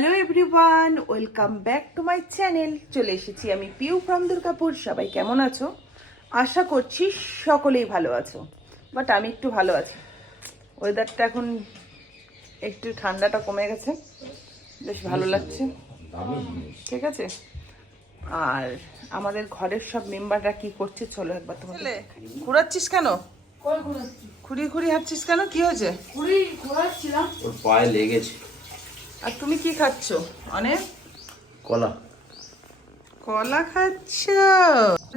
Hello everyone welcome back to my channel চলে এসেছি আমি পিউ ফ্রম দুর্গাপুর। সবাই কেমন আছো? আশা করছি সকলেই ভালো আছো। বাট আমি একটু ভালো আছি। ওয়েদারটা এখন একটু ঠান্ডাটা কমে গেছে। বেশ ভালো লাগছে। ঠিক আছে? আর আমাদের ঘরের সব মেম্বাররা কি করছে চলো একবার তোমার ঘুরাচ্ছিস কেন? খুঁড়ি খুঁড়ি হাঁটছিস কেন? কি হয়েছে? ওর পায়ে লেগেছে। আর তুমি কি খাচ্ছ? অনেক কলা। কলা খাচ্ছ?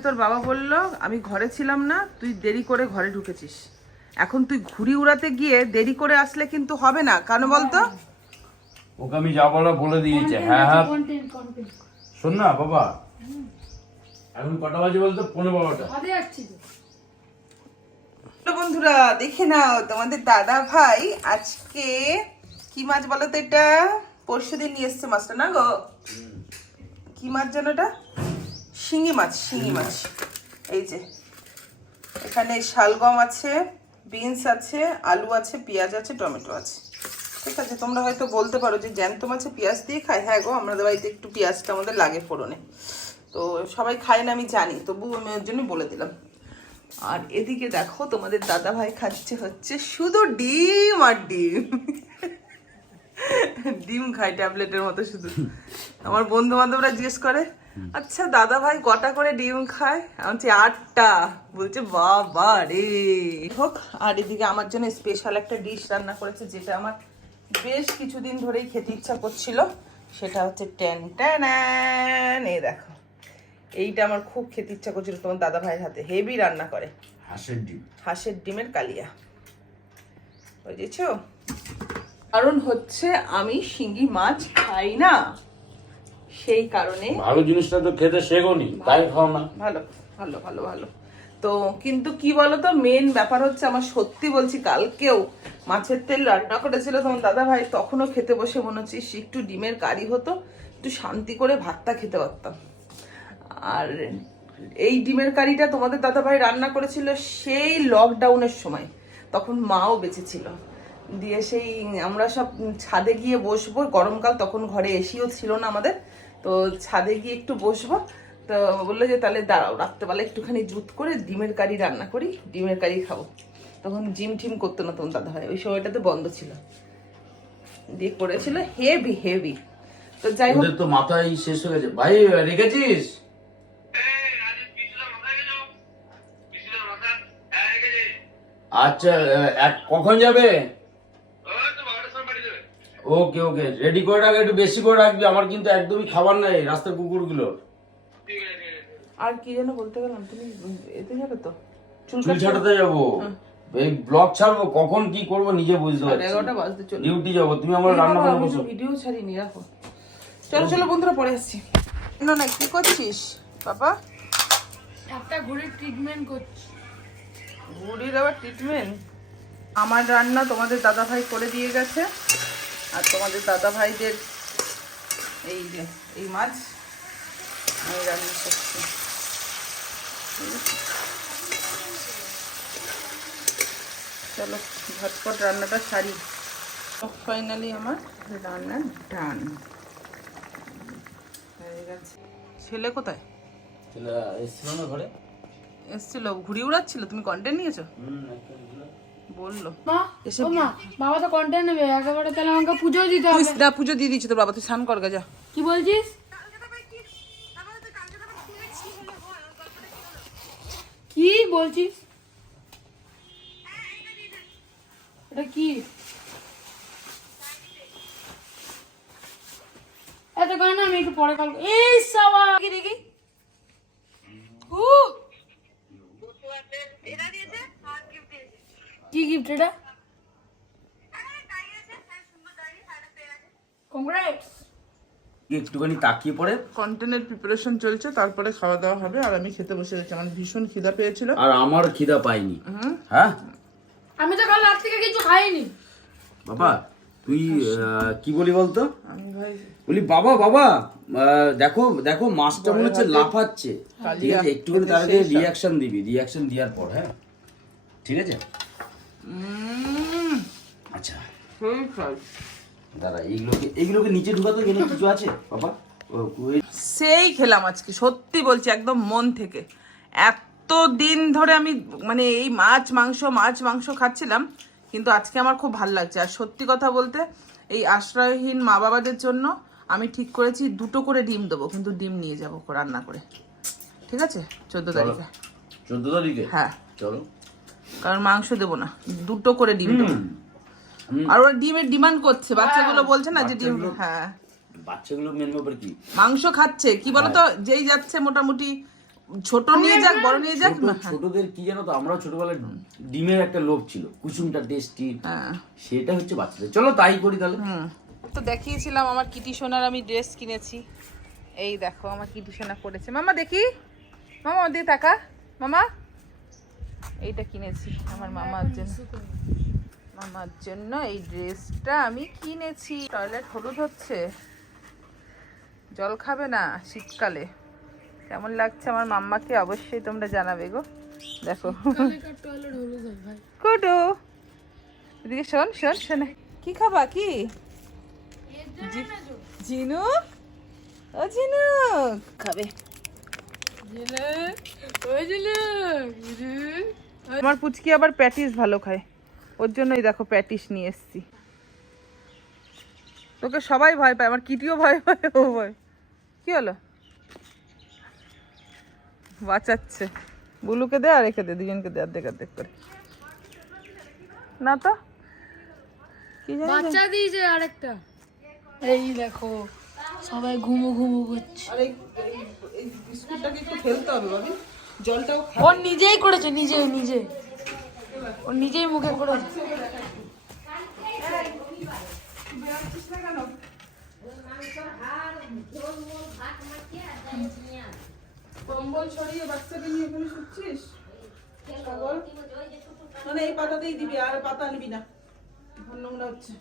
তোর বাবা বলল আমি ঘরে ছিলাম না তুই দেরি করে ঘরে ঢুকেছিস। এখন তুই ঘুড়ি উড়াতে গিয়ে দেরি করে আসলে কিন্তু হবে না কেন বলতো? ওকে আমি যা বলা বলে দিয়েছে। হ্যাঁ হ্যাঁ। শোন না বাবা। এখন কটা বাজে বলতো? পনেরো বারোটা। বন্ধুরা দেখে নাও তোমাদের দাদা ভাই আজকে কি মাছ বলো তো এটা? পরশু দিন নিয়ে এসছে মাছটা না গো? কি মাছ যেন এটা? শিঙি মাছ শিঙি মাছ। এই যে এখানে শালগম আছে বিনস আছে আলু আছে পেঁয়াজ আছে টমেটো আছে। ঠিক আছে তোমরা হয়তো বলতে পারো যে জ্যান্ত মাছে পেঁয়াজ দিয়ে খায়? হ্যাঁ গো আমাদের বাড়িতে একটু পেঁয়াজটা আমাদের লাগে ফোড়নে। তো সবাই খায় না আমি জানি তবু আমি ওর জন্য বলে দিলাম। আর এদিকে দেখো তোমাদের দাদা ভাই খাচ্ছে হচ্ছে শুধু ডিম আর ডিম। ডিম খায় ট্যাবলেটের মতো শুধু। আমার বন্ধু বান্ধবরা জিজ্ঞেস করে আচ্ছা দাদা ভাই কটা করে ডিম খায়? আমি বলছি আটটা। বলছে বাবা রে। হোক আর এদিকে আমার জন্য স্পেশাল একটা ডিশ রান্না করেছে যেটা আমার বেশ কিছুদিন ধরেই খেতে ইচ্ছা করছিল। সেটা হচ্ছে টেন ট্যান। এই দেখো এইটা আমার খুব খেতে ইচ্ছা করছিল তোমার দাদা ভাইয়ের হাতে। হেভি রান্না করে। হাঁসের ডিম। হাঁসের ডিমের কালিয়া। বুঝেছ? কারণ হচ্ছে আমি শিঙ্গি মাছ খাই না। সেই কারণে ভালো জিনিসটা তো খেতে শেখনি তাই খাও না। ভালো ভালো ভালো ভালো। তো কিন্তু কি বলতো মেন ব্যাপার হচ্ছে আমার সত্যি বলছি কালকেও মাছের তেল রান্না করেছিল তোমার দাদা ভাই তখনও খেতে বসে মনে হচ্ছে একটু ডিমের কারি হতো একটু শান্তি করে ভাতটা খেতে পারতাম। আর এই ডিমের কারিটা তোমাদের দাদা ভাই রান্না করেছিল সেই লকডাউনের সময় তখন মাও বেঁচে ছিল দিয়ে সেই আমরা সব ছাদে গিয়ে বসবো। গরমকাল তখন ঘরে এসিও ছিল না আমাদের। তো ছাদে গিয়ে একটু বসবো। তো বলল যে, তাহলে দাঁড়াও, রাত্রেবেলা একটুখানি জুত করে ডিমের কারি রান্না করি, ডিমের কারি খাব। তখন জিম টিম করতো না তখন দাদা ভাই ওই সময়টাতে বন্ধ ছিল। দিয়ে করেছিল হেভি হেভি তো যাই হোক তো মাথায় শেষ হয়ে গেছে। ভাই, রেখেছিস? আচ্ছা কখন যাবে? ওকে ওকে রেডি করে রাখ একটু বেশি করে রাখবি। আমার কিন্তু একদমই খাবার নাই রাস্তার কুকুরগুলো। আর কি যেন বলতে গেলাম তুমি এতে যাবে তো? চুল ছাটাতে যাব। এই ব্লগ ছাড়বো কখন কি করব নিজে বুঝতে পারছি এগারোটা বাজতে চলে ডিউটি যাব তুমি আমার রান্না করে বসো ভিডিও ছাড়িনি রাখো। চলো চলো বন্ধুরা পরে আসছি। না না কি করছিস বাবা? একটা ঘুড়ির ট্রিটমেন্ট করছি। বুড়ির আবার ট্রিটমেন্ট আমার রান্না তোমাদের দাদা ভাই করে দিয়ে গেছে। আর তোমাদের দাদা ভাইদের এই যে এই মাছ আমি রান্না করছি। চলো ঝটপট রান্নাটা সারি। ফাইনালি আমার রান্না ডান হয়ে গেছে। ছেলে কোথায়? এসছিল না ঘরে? এসছিল ঘুড়ি উড়াচ্ছিল? তুমি কন্টেন্ট নিয়েছো? হুম। বলল। মা মা বাবা তো কন্টেন্ট নেবে একেবারে তাহলে আমাকে পুজো দিতে হবে। না পুজো দিয়ে দিচ্ছি তোর বাবা তুই স্নান কর গা যা। কি বলছিস? কি বলছিস? এটা কি? এত কেন না আমি একটু পরে কল এই সাবা দেখি! কি গিফট এটা? কংগ্রেটস একটুখানি তাকিয়ে পড়ে? কন্টেন্টের প্রিপারেশন চলছে তারপরে খাওয়া দাওয়া হবে আর আমি খেতে বসে গেছি আমার ভীষণ খিদা পেয়েছিল। আর আমার খিদা পাইনি। হ্যাঁ? আমি তো কাল রাত থেকে কিছু খাইনি। বাবা তুই আহ, কি বলি বলতো? বলি বাবা বাবা দেখো দেখো মাছটা মনে হচ্ছে লাফাচ্ছে। ঠিক আছে একটুখানি তার আগে রিয়াকশন দিবি। রিয়াকশন দেওয়ার পর হ্যাঁ? ঠিক আছে? আচ্ছা। দাদা এইগুলোকে এইগুলোকে নিচে ঢুকাতে গেলে কিছু আছে? বাবা সেই খেলাম আজকে সত্যি বলছি একদম মন থেকে। এত দিন ধরে আমি মানে এই মাছ মাংস মাছ মাংস খাচ্ছিলাম কিন্তু আজকে আমার খুব ভালো লাগছে। আর সত্যি কথা বলতে এই আশ্রয়হীন মা বাবাদের জন্য আমি ঠিক করেছি দুটো করে ডিম দেবো কিন্তু ডিম নিয়ে যাব রান্না করে। ঠিক আছে? চোদ্দ তারিখে। চোদ্দ তারিখে? হ্যাঁ। চলো। কারণ মাংস দেবো না। দুটো করে ডিম দেবো। আর ওরা ডিমের ডিমান্ড করছে। বাচ্চাগুলো বলছে না যে ডিম হ্যাঁ। বাচ্চাগুলো মেন ব্যাপার কি? মাংস খাচ্ছে। কি বলতো যেই যাচ্ছে মোটামুটি ছোট নিয়ে যাক বড় নিয়ে যাক না। হ্যাঁ। ছোটদের কি জানো তো? আমরা ছোটবেলায় ডিমের একটা লোভ ছিল। কুসুমটা টেস্টি হ্যাঁ। সেটা হচ্ছে বাচ্চাদের। চলো তাই করি তাহলে। তো দেখিয়েছিলাম আমার কিটি সোনার আমি ড্রেস কিনেছি। এই দেখো আমার কিটি সোনা করেছে মামা দেখি। মামা আমার দিকে তাকা। মামা। এইটা কিনেছি আমার মামার জন্য। মামার জন্য এই ড্রেসটা আমি কিনেছি। টয়লেট হলুদ হচ্ছে। জল খাবে না শীতকালে। কেমন লাগছে আমার মাম্মাকে? অবশ্যই তোমরা জানাবে গো। দেখো। কুটু। এদিকে শোন শোন শোন। কি খাবা কি? জিনু ও জিনু খাবে। আমার পুচকি আবার প্যাটিস ভালো খায়। ওর জন্যই দেখো প্যাটিস নিয়ে এসছি। তোকে সবাই ভয় পায় আমার কিটিও ভয় পায় ও ভয়। কি হলো? বাঁচাচ্ছে। বুলুকে দে আর রেখে দে দুজনকে দে আর অর্ধেক অর্ধেক করে। না তো? কি জানি বাচ্চা দিয়েছে আরেকটা। এই দেখো সবাই ঘুমো ঘুমো করছে। এই এই বিস্কুটটাকে একটু ফেলতে হবে ভাবি। জলটাও ও নিজেই করেছে নিজে নিজে। ও নিজেই মুখে করেছে। কম্বল ছড়িয়ে বাচ্চাকে নিয়ে এখানে শুচ্ছিস? পাগল মানে এই পাতাতেই দিবি আর পাতা নিবি না। নোংরা হচ্ছে।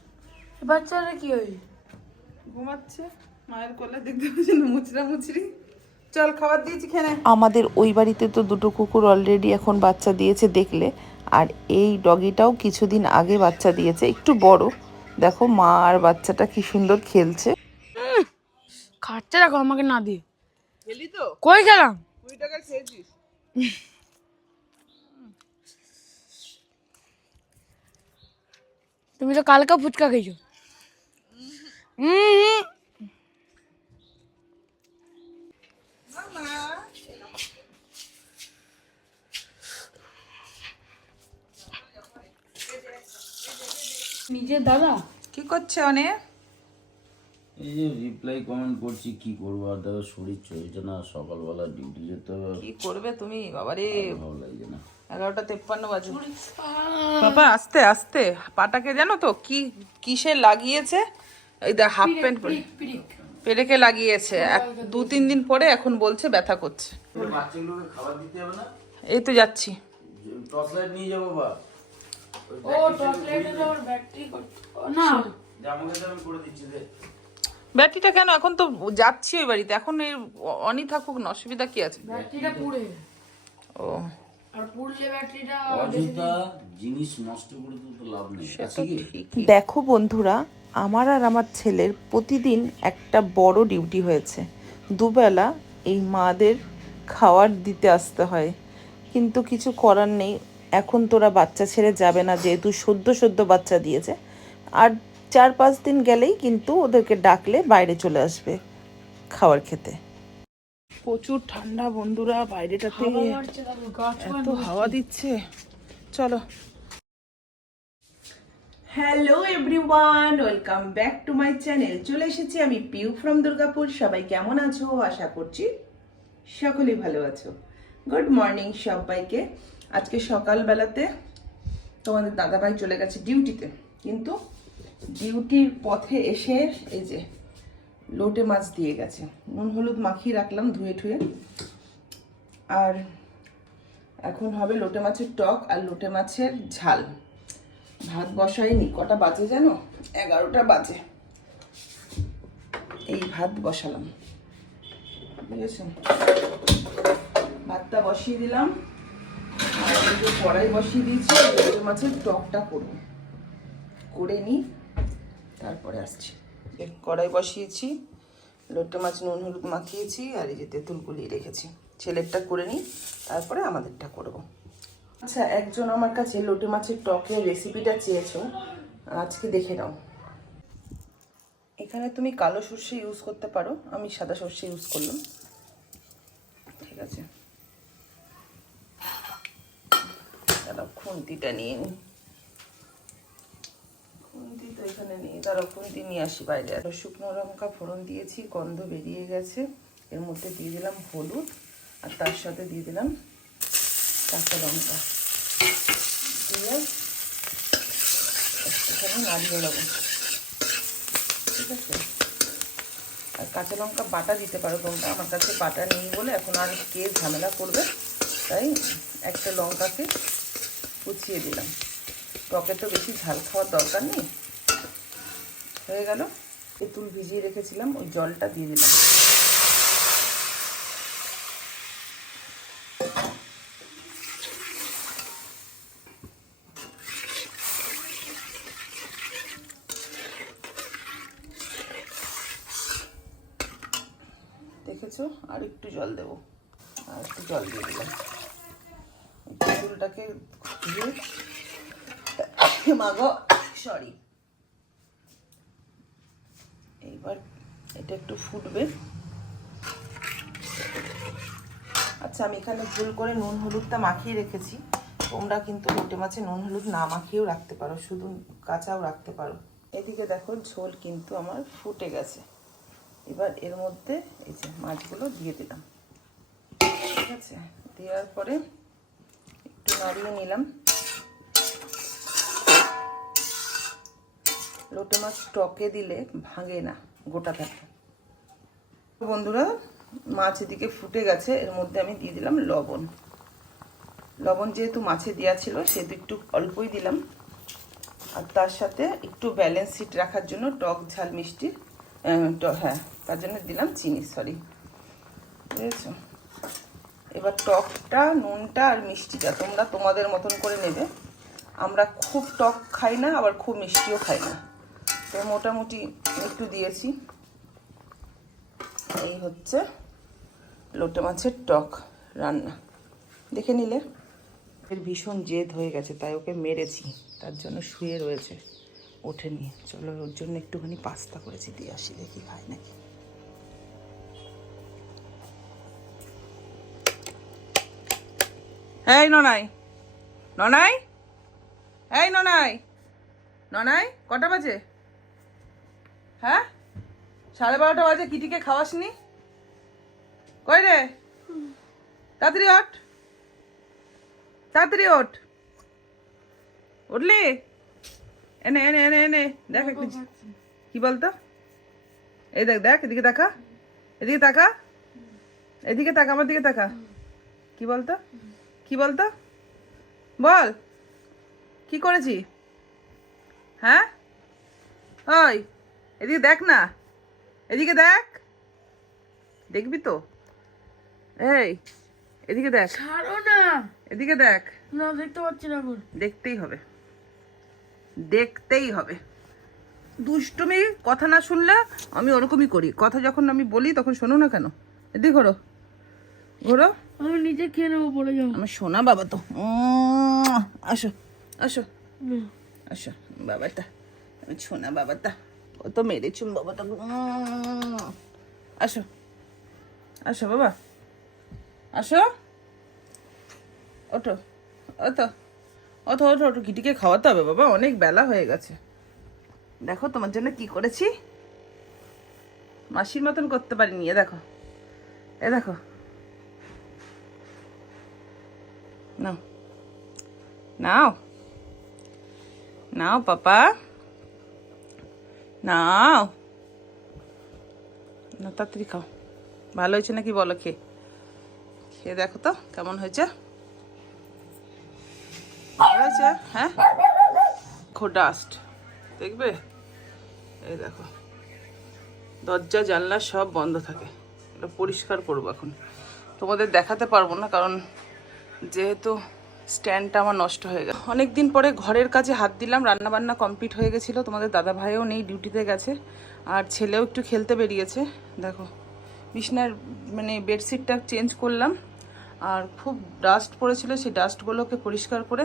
বাচ্চারা কি হয় ঘুমাচ্ছে। মায়ের কোলে দেখতে পাচ্ছি না মুচড়া মুচড়ি চল খাবার দিয়েছি খেনে। আমাদের ওই বাড়িতে তো দুটো কুকুর অলরেডি এখন বাচ্চা দিয়েছে দেখলে। আর এই ডগিটাও কিছুদিন আগে বাচ্চা দিয়েছে একটু বড়। দেখো মা আর বাচ্চাটা কি সুন্দর খেলছে। খাচ্ছে দেখো আমাকে না দিয়ে। খেলি তো। কই গেলাম কুড়ি টাকা খেয়েছিস। তুমি তো কালকে ফুচকা খেয়েছো হুম নিজের দাদা কি করছে অনেক? এই যে রিপ্লাই কমেন্ট করছি কি করব? আর দেখো শরীর চলছে না সকালবেলা ডিউটি যেতে হবে। কি করবে তুমি? বাবারে। ভালো লাগছে না। এগারোটা তেপ্পান্ন বাজে। বাবা আস্তে আস্তে। পাটাকে জানো তো কি কিসে লাগিয়েছে? এই দা হাফ প্যান্ট পরে। পেরেকে লাগিয়েছে। এক দু তিন দিন পরে এখন বলছে ব্যথা করছে। বাচ্চাগুলোকে খাবার দিতে হবে না? এই তো যাচ্ছি। টর্চ লাইট নিয়ে যাব বা? ও টর্চলাইটের আবার ব্যাটারি না। ব্যাটারিটা কেন? এখন তো যাচ্ছি ওই বাড়িতে। এখন এই অনি থাকুক না অসুবিধা কি আছে? ব্যাটারিটা পুড়ে। ও। দেখো বন্ধুরা আমার আর আমার ছেলের প্রতিদিন একটা বড় ডিউটি হয়েছে। দুবেলা এই মাদের খাবার দিতে আসতে হয়। কিন্তু কিছু করার নেই। এখন তোরা বাচ্চা ছেড়ে যাবে না যেহেতু সদ্য সদ্য বাচ্চা দিয়েছে। আর চার পাঁচ দিন গেলেই কিন্তু ওদেরকে ডাকলে বাইরে চলে আসবে খাবার খেতে। প্রচুর ঠান্ডা বন্ধুরা বাইরেটাতে এত হাওয়া দিচ্ছে। চলো। Hello everyone welcome back to my channel চলে এসেছি আমি পিউ ফ্রম দুর্গাপুর। সবাই কেমন আছো? আশা করছি সকলেই ভালো আছো। গুড মর্নিং সবাইকে। আজকে সকালবেলাতে তোমাদের দাদাভাই চলে গেছে ডিউটিতে কিন্তু ডিউটির পথে এসে এই যে লোটে মাছ দিয়ে গেছে। নুন, হলুদ মাখিয়ে রাখলাম ধুয়ে ঠুয়ে আর এখন হবে লোটে মাছের টক আর লোটে মাছের ঝাল। ভাত বসাইনি। কটা বাজে জানো? এগারোটা বাজে। এই ভাত বসালাম। বুঝেছ? ভাতটা বসিয়ে দিলাম। আর কড়াই বসিয়ে দিয়েছি লোটে মাছের টকটা করব। করে নিই। তারপরে আসছি। কড়াই বসিয়েছি, লোটে মাছ, নুন, হলুদ মাখিয়েছি, আর এই যে তেঁতুল গুলিয়ে রেখেছি। ছেলেরটা করে নিই, তারপরে আমাদেরটা করব। আচ্ছা একজন আমার কাছে লোটে মাছের টকের রেসিপিটা চেয়েছো। আজকে দেখে নাও। এখানে তুমি কালো সর্ষে ইউজ করতে পারো, আমি সাদা সর্ষে ইউজ করলাম। ঠিক আছে। খুন্তিটা নিয়ে নিই। খুন্তি তো এখানে নেই। দাঁড়াও, খুন্তি নিয়ে আসি বাইরে। শুকনো লঙ্কা ফোড়ন দিয়েছি, গন্ধ বেরিয়ে গেছে। এর মধ্যে দিয়ে দিলাম হলুদ আর তার সাথে দিয়ে দিলাম কাঁচা লঙ্কা। দিয়ে একটুখানি নাড়িয়ে নেব। ঠিক আছে? আর কাঁচা লঙ্কা বাটা দিতে পারো তোমরা। আমার কাছে বাটা নেই বলে এখন আর কে ঝামেলা করবে? তাই একটা লঙ্কাকে কুচিয়ে দিলাম। টকে তো বেশি ঝাল খাওয়ার দরকার নেই। হয়ে গেল। তেঁতুল ভিজিয়ে রেখেছিলাম, ওই জলটা দিয়ে দিলাম। দেখেছ? আর একটু জল দেবো। আর একটু জল দিয়ে দিলাম। তেঁতুলটাকে ধুয়ে মাগো সরি এইবার এটা একটু ফুটবে। আচ্ছা আমি এখানে ভুল করে নুন হলুদটা মাখিয়ে রেখেছি। তোমরা কিন্তু লোটে মাছে নুন হলুদ না মাখিয়েও রাখতে পারো, শুধু কাঁচাও রাখতে পারো। এদিকে দেখো, ঝোল কিন্তু আমার ফুটে গেছে। এবার এর মধ্যে এই যে মাছগুলো দিয়ে দিলাম। ঠিক আছে? দেওয়ার পরে একটু নাড়িয়ে নিলাম। লোটে মাছ টকে দিলে ভাঙে না, গোটা থাকে। বন্ধুরা, মাছ এদিকে ফুটে গেছে, এর মধ্যে আমি দিয়ে দিলাম লবণ। লবণ যেহেতু মাছে দেওয়া ছিল, সেহেতু একটু অল্পই দিলাম। আর তার সাথে একটু ব্যালেন্স সিট রাখার জন্য টক ঝাল মিষ্টি হ্যাঁ তার জন্য দিলাম চিনি সরি বুঝেছ এবার টকটা, নুনটা আর মিষ্টিটা তোমরা তোমাদের মতন করে নেবে। আমরা খুব টক খাই না, আবার খুব মিষ্টিও খাই না। মোটামুটি একটু দিয়েছি। এই হচ্ছে লোটে মাছের টক রান্না। দেখে নিলে। এর ভীষণ জেদ হয়ে গেছে, তাই ওকে মেরেছি। তার জন্য শুয়ে রয়েছে ওঠেনি চলো, ওর জন্য একটুখানি পাস্তা করেছি, দিয়ে আসি দেখি খায় নাকি। এই ননাই ননাই, এই ননাই ননাই, কটা বাজে? হ্যাঁ? সাড়ে বারোটা বাজে কিটিকে খাওয়াসনি? কই রে? তাড়াতাড়ি ওঠ। তাড়াতাড়ি ওঠ। উঠলি? এনে এনে এনে এনে। দেখ একটু। কি বলতো? এই দেখ দেখ এদিকে তাকা। এদিকে তাকা। এদিকে তাকা আমার দিকে তাকা। কি বলতো? কি বলতো? বল। কি করেছি? হ্যাঁ? ওই। এদিকে দেখ না। এদিকে দেখ। দেখবি তো? এই এদিকে দেখ। ছাড়ো না। এদিকে দেখ। না দেখতে পাচ্ছি না এখন। দেখতেই হবে। দেখতেই হবে। দুষ্টুমি কথা না শুনলে আমি ওরকমই করি। কথা যখন আমি বলি তখন শোনো না কেন? এদিকে ঘোরো। ঘোরো। আমি নিজে খেয়ে নেব পড়ে যাও আমার সোনা বাবা তো। আসো আসো। আসো বাবাটা। আমি সোনা বাবাটা। ও তো মেরেছুন বাবাটা উম, আসো। আসো বাবা। আসো। ওঠো। ওতো ওঠো ওঠো ওঠো। কিটিকে খাওয়াতে হবে বাবা অনেক বেলা হয়ে গেছে। দেখো তোমার জন্য কি করেছি? মাসির মতন করতে পারিনি এ দেখো। এ দেখো। নাও। নাও। নাও পাপা। নাও। না, তাড়াতাড়ি খাও। ভালো হয়েছে নাকি বলো খেয়ে? খেয়ে দেখো তো কেমন হয়েছে। ভালো হয়েছে? হ্যাঁ? খো ডাস্ট দেখবে? এই দেখো। দরজা, জানলা সব বন্ধ থাকে। এটা পরিষ্কার করব এখন। তোমাদের দেখাতে পারব না কারণ যেহেতু স্ট্যান্ডটা আমার নষ্ট হয়ে গেল। অনেক দিন পরে ঘরের কাজে হাত দিলাম রান্না বান্না কমপ্লিট হয়ে গেছিল, তোমাদের দাদা ভাইও নেই, ডিউটিতে গেছে, আর ছেলেও একটু খেলতে বেরিয়েছে। দেখো, বিছনার মানে বেডশিটটা চেঞ্জ করলাম, আর খুব ডাস্ট পড়েছিল, সেই ডাস্টগুলোকে পরিষ্কার করে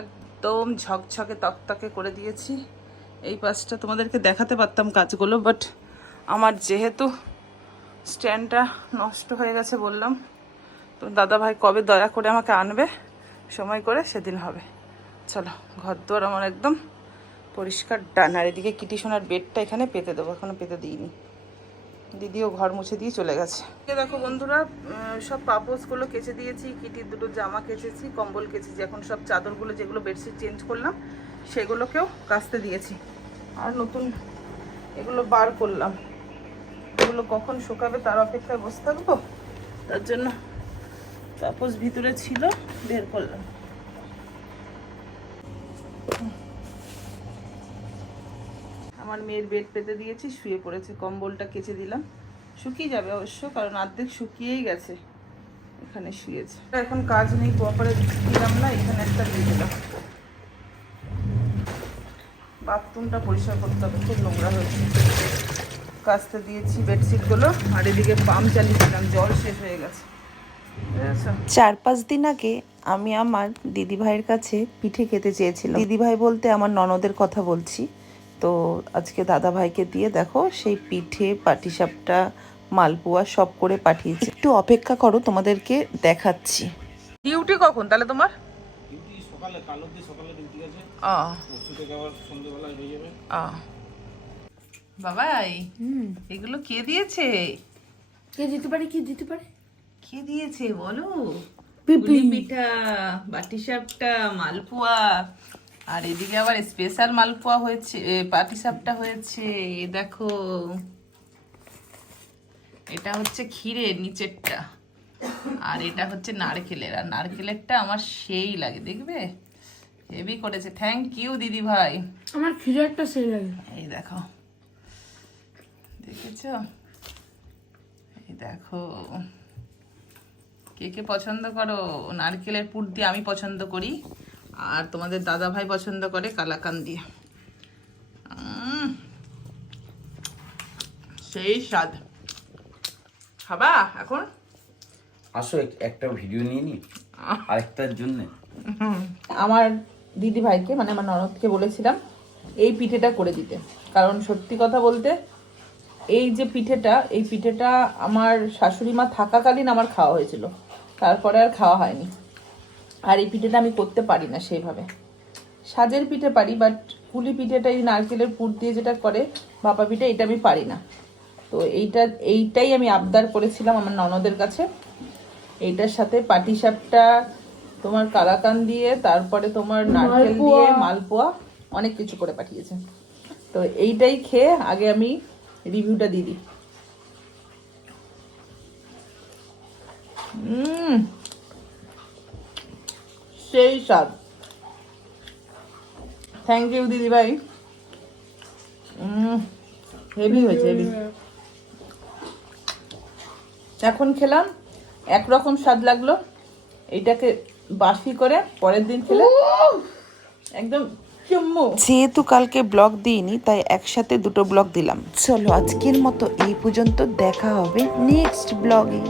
একদম ঝকঝকে তকতকে করে দিয়েছি। এই পাশটা তোমাদেরকে দেখাতে পারতাম কাজগুলো, বাট আমার যেহেতু স্ট্যান্ডটা নষ্ট হয়ে গেছে বললাম, তো দাদা ভাই কবে দয়া করে আমাকে আনবে? সময় করে সেদিন হবে। চলো ঘর দুয়ার আমার একদম পরিষ্কার ডান। আর এদিকে কিটি সোনার বেডটা এখানে পেতে দেবো, এখনও পেতে দিইনি। দিদিও ঘর মুছে দিয়ে চলে গেছে। দেখো বন্ধুরা সব পাপোসগুলো কেচে দিয়েছি কিটির দুটো জামা কেচেছি, কম্বল কেচেছি, এখন সব চাদরগুলো যেগুলো বেডশিট চেঞ্জ করলাম, সেগুলোকেও কাচতে দিয়েছি। আর নতুন এগুলো বার করলাম। এগুলো কখন শুকাবে তার অপেক্ষায় বসে থাকব? তার জন্য পাপোস ভিতরে ছিল, বের করলাম। আমার মেয়ের বেড পেতে দিয়েছি, শুয়ে পড়েছে, কম্বলটা কেচে দিলাম। শুকিয়ে যাবে অবশ্য, কারণ অর্ধেক শুকিয়েই গেছে। এখানে শুয়েছে। এখন কাজ নেই কোয়াপারে দিলাম না, এখানে একটা দিয়ে দিলাম। বাথরুমটা পরিষ্কার করতে হবে, খুব নোংরা হয়েছে। কাচতে দিয়েছি বেডশিটগুলো আর এদিকে পাম্প চালিয়েছিলাম জল শেষ হয়ে গেছে? চার পাঁচ দিন আগে আমি আমার দিদিভাইয়ের কাছে পিঠে খেতে চেয়েছিলাম। দিদিভাই বলতে আমার ননদের কথা বলছি। তো আজকে দাদা ভাইকে দিয়ে দেখো সেই পিঠে পাটিসাপটা মালপোয়া সব করে পাঠিয়েছি। একটু অপেক্ষা করো তোমাদেরকে দেখাচ্ছি। ডিউটি কখন তাহলে তোমার? ডিউটি সকালে কাল অব্দি সকালে ডিউটি আছে। ও। থেকে আবার সন্ধ্যেবেলায় হয়ে যাবে। ও। বাবাই এগুলো কে দিয়েছে? কে দিতে পারে কি দিতে পারে? কে দিয়েছে বলো। পিঠা বাটি সাপটা মালপোয়া। আর এদিকে আবার স্পেশাল মালপোয়া হয়েছে পাটি সাপটা হয়েছে দেখো। এটা হচ্ছে ক্ষীরের নিচেরটা। আর এটা হচ্ছে নারকেলের। আর নারকেলেরটা আমার সেই লাগে দেখবে? হেভি করেছে। থ্যাংক ইউ দিদি ভাই। আমার একটা সেই লাগে। এই দেখো। দেখেছ? এই দেখো। কে কে পছন্দ করো? নারকেলের পুর দিয়ে আমি পছন্দ করি। আর তোমাদের দাদা ভাই পছন্দ করে কালাকান দিয়ে সেই স্বাদ। খাবা এখন? আসো একটা ভিডিও নিয়ে নি। আরেকটার জন্য। আমার দিদি ভাইকে মানে আমার ননদকে বলেছিলাম এই পিঠেটা করে দিতে। কারণ সত্যি কথা বলতে এই যে পিঠেটা এই পিঠেটা আমার শাশুড়ি মা থাকাকালীন আমার খাওয়া হয়েছিল। তারপরে আর খাওয়া হয়নি। আর এই পিঠেটা আমি করতে পারি না সেইভাবে। সাজের পিঠে পারি বাট পুলি পিঠেটা এই নারকেলের পুর দিয়ে যেটা করে ভাপা পিঠে এটা আমি পারি না। তো এইটা এইটাই আমি আবদার করেছিলাম আমার ননদের কাছে। এইটার সাথে পাটিসাপটা তোমার কালাকান দিয়ে তারপরে তোমার নারকেল দিয়ে মালপোয়া অনেক কিছু করে পাঠিয়েছে। তো এইটাই খেয়ে আগে আমি রিভিউটা দিয়ে দিই। সেই স্বাদ থ্যাংক ইউ দিদি ভাই হেভি হয়েছে হেভি এখন খেলাম। একরকম স্বাদ লাগল। এইটাকে বাসি করে পরের দিন খেলে। একদম যেহেতু কালকে ব্লগ দিইনি তাই একসাথে দুটো ব্লগ দিলাম। চলো আজকের মতো এই পর্যন্ত। দেখা হবে নেক্সট ব্লগে।